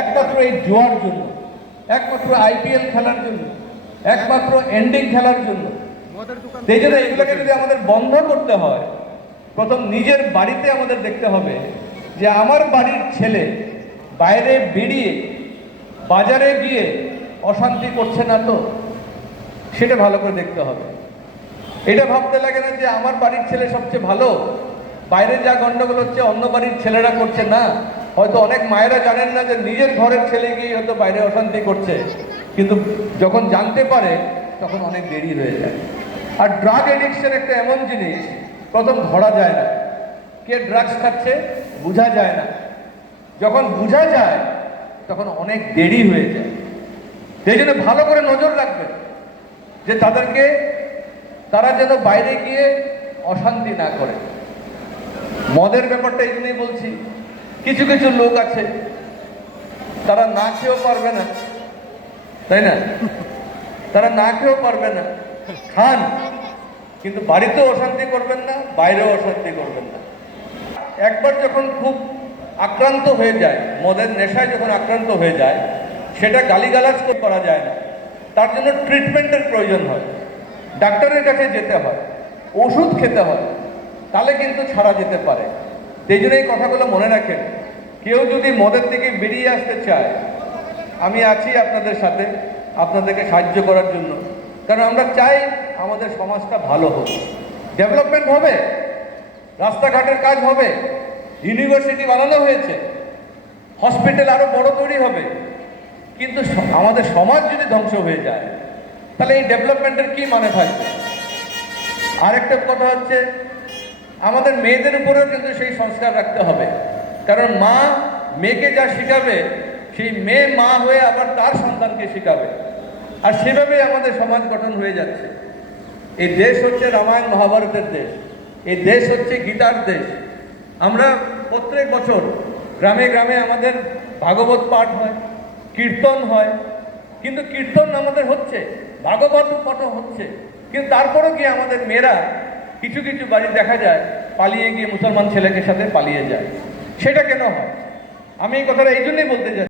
একমাত্র এই জুয়ার জন্য, একমাত্র আইপিএল খেলার জন্য, একমাত্র এন্ডিং খেলার জন্য। সেই জন্য এগুলোকে যদি আমাদের বন্ধ করতে হয়, প্রথম নিজের বাড়িতে আমাদের দেখতে হবে যে আমার বাড়ির ছেলে বাইরে বেরিয়ে বাজারে গিয়ে অশান্তি করছে না তো, সেটা ভালো করে দেখতে হবে। এটা ভাবতে লাগে না যে আমার বাড়ির ছেলে সবচেয়ে ভালো, বাইরে যা গন্ডগোল হচ্ছে অন্য বাড়ির ছেলেরা করছে না। হয়তো অনেক মায়েরা জানেন না যে নিজের ঘরের ছেলে গিয়ে হয়তো বাইরে অশান্তি করছে, কিন্তু যখন জানতে পারে তখন অনেক দেরি হয়ে যায়। আর ড্রাগ এডিকশন একটা এমন জিনিস, প্রথম ধরা যায় না, কে ড্রাগস খাচ্ছে বোঝা যায় না, যখন বোঝা যায় তখন অনেক দেরি হয়ে যায়। সেই জন্য ভালো করে নজর রাখবেন যে তারা যেন বাইরে গিয়ে অশান্তি না করে। মদের ব্যাপারটা এই জন্যই বলছি, কিছু কিছু লোক আছে তারা না খেয়েও পারবে না, তাই না? তারা না খেয়েও পারবে না, খান, কিন্তু বাড়িতেও অশান্তি করবেন না, বাইরেও অশান্তি করবেন না। একবার যখন খুব আক্রান্ত হয়ে যায়, মদের নেশায় যখন আক্রান্ত হয়ে যায়, সেটা গালিগালাজ করা যায় না, তার জন্য ট্রিটমেন্টের প্রয়োজন হয়, ডাক্তারের কাছে যেতে হয়, ওষুধ খেতে হয়, তাহলে কিন্তু ছাড়া যেতে পারে। সেই জন্য এই কথাগুলো মনে রাখেন। কেউ যদি মদের থেকে বেরিয়ে আসতে চায়, আমি আছি আপনাদের সাথে, আপনাদেরকে সাহায্য করার জন্য। কারণ আমরা চাই আমাদের সমাজটা ভালো হোক, ডেভেলপমেন্ট হবে, রাস্তাঘাটের কাজ হবে, ইউনিভার্সিটি বানানো হয়েছে, হসপিটাল আরো বড় তৈরি হবে। কিন্তু আমাদের সমাজ যদি ধ্বংস হয়ে যায়, তাহলে এই ডেভেলপমেন্টের কি মানে থাকবে? আরেকটা কথা হচ্ছে, আমাদের মেয়েদের উপরেও কিন্তু সেই সংস্কার রাখতে হবে। কারণ মা মেয়েকে যা শিখাবে, সেই মেয়ে মা হয়ে আবার তার সন্তানকে শিখাবে, আর সেভাবেই আমাদের সমাজ গঠন হয়ে যাচ্ছে। এই দেশ হচ্ছে রামায়ণ মহাভারতের দেশ, এই দেশ হচ্ছে গীতার দেশ। আমরা প্রত্যেক বছর গ্রামে গ্রামে আমাদের ভাগবত পাঠ হয়, কীর্তন হয়, কিন্তু কীর্তন আমাদের হচ্ছে, ভাগবত পাঠও হচ্ছে, কিন্তু তারপরেও গিয়ে আমাদের মেয়েরা কিছু কিছু বাড়ি দেখা যায় পালিয়ে গিয়ে মুসলমান ছেলেকে সাথে পালিয়ে যায়। সেটা কেন হয়? আমি এই কথাটা এই জন্যই বলতে চাই।